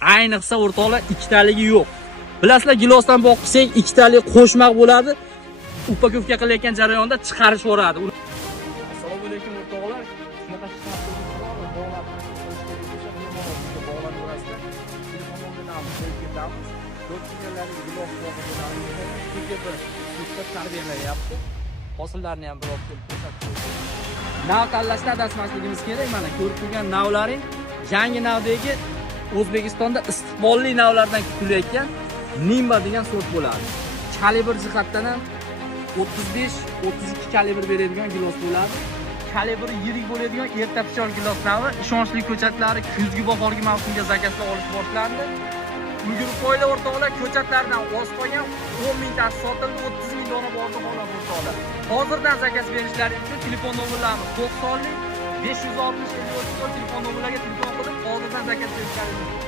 Ayniqsa o'rtoqlar ikkitaligi yo'q. Bilasizlar, gilosdan boqsak ikkitalik qo'shmaq bo'ladi. Upakovka qilayotgan jarayonda chiqarish o'radi. Assalomu alaykum o'rtoqlar. Shunaqa tarbiyalayapti. Hosillarni ham bir olib kelib ko'rsatib qo'ydi. Nav tanlashda adashmasligimiz kerak. Mana ko'rib turgan navlaring yangi navdagi O'zbekistonda istiqbolli navlardan kutilayotgan Nimba degan sort bo'ladi. Kalibr jihatdan ham 35-32 kalibr beradigan gilos bo'ladi. Kalibri yirik bo'ladigan erta pichoq gilos navi, ishonchli ko'chatlari kuzgi bahorgi mavsumga zakazlab olish boshlandi. Ulgurib qo'ylar o'rtoqlar, ko'chatlardan oz qolgan 10 mingtasi sotildi, 30 ming dona bordi xolos o'rtoqlar. Hozirdan zakaz berishlaringiz uchun telefon nomerlarimiz 90lik 560 50 telefon nomerlariga telefon qilib hozirdan zakaz berishlaringiz